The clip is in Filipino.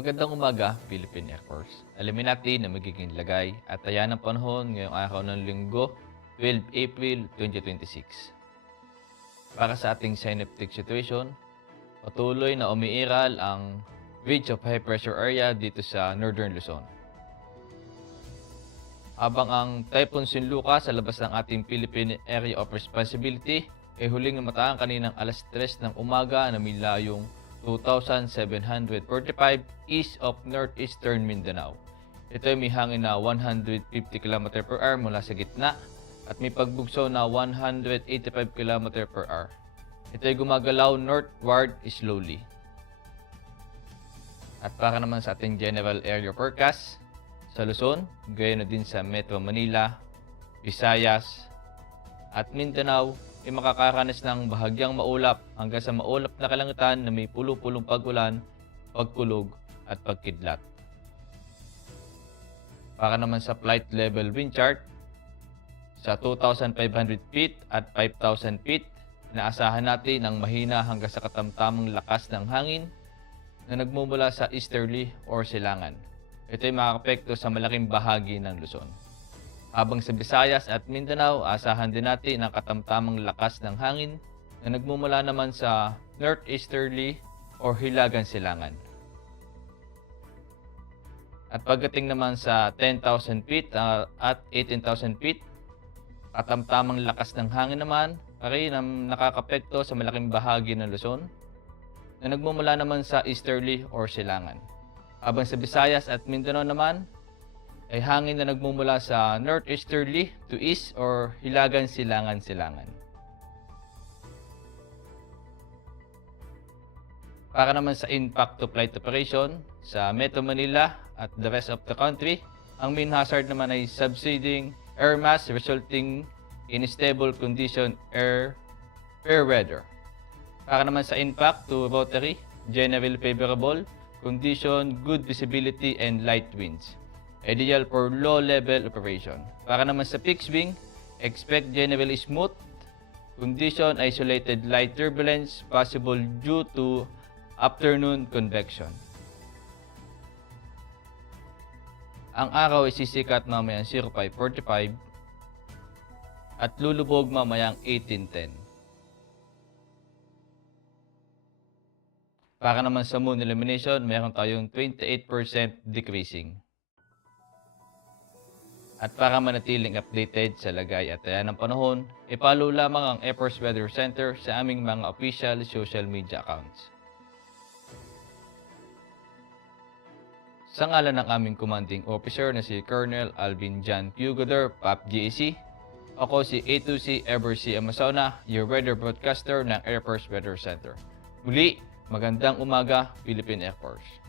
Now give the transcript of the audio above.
Magandang umaga, Philippine Air Force. Alamin natin na magiging lagay at taya ng panahon ngayong araw ng linggo, 12 April 2026. Para sa ating synoptic situation, patuloy na umiiral ang ridge of high pressure area dito sa Northern Luzon. Habang ang Typhoon Sinluca sa labas ng ating Philippine Area of Responsibility ay huling namataan kaninang alas 3 ng umaga na may layong 2,745 east of northeastern Mindanao. Ito ay may hangin na 150 km/h mula sa gitna at may pagbugso na 185 km/h. Ito ay gumagalaw northward slowly. At para naman sa ating general area forecast, sa Luzon, gayon na din sa Metro Manila, Visayas, at Mindanao, ay makakaranas ng bahagyang maulap hanggang sa maulap na kalangitan na may pulo-pulong pag-ulan, pagkulog, at pagkidlat. Para naman sa flight level wind chart, sa 2,500 feet at 5,000 feet, inaasahan natin ang mahina hanggang sa katamtamang lakas ng hangin na nagmumula sa easterly or silangan. Ito ay makakapekto sa malaking bahagi ng Luzon. Habang sa Visayas at Mindanao, asahan din natin ang katamtamang lakas ng hangin na nagmumula naman sa northeasterly or hilagang silangan. At pagdating naman sa 10,000 feet at 18,000 feet, katamtamang lakas ng hangin naman ay nakakapekto sa malaking bahagi ng Luzon na nagmumula naman sa easterly or silangan. Habang sa Visayas at Mindanao naman, ay hangin na nagmumula sa northeasterly to east or hilagang silangan-silangan. Para naman sa impact to flight operation, sa Metro Manila at the rest of the country, ang main hazard naman ay subsiding air mass resulting in stable condition air weather. Para naman sa impact to rotary, generally favorable condition, good visibility and light winds. Ideal for low-level operation. Para naman sa fixed wing, expect generally smooth condition, isolated light turbulence possible due to afternoon convection. Ang araw ay sisikat mamayang 05:45 at lulubog mamayang 18:10. Para naman sa moon illumination, meron tayong 28% decreasing. At para manatiling updated sa lagay at taya ng panahon, i-follow lamang ang Air Force Weather Center sa aming mga official social media accounts. Sa ngalan ng aming commanding officer na si Colonel Alvin John Pugodor, PAP GAC, ako si A2C Ever C. Amazona, your weather broadcaster ng Air Force Weather Center. Muli, magandang umaga, Philippine Air Force.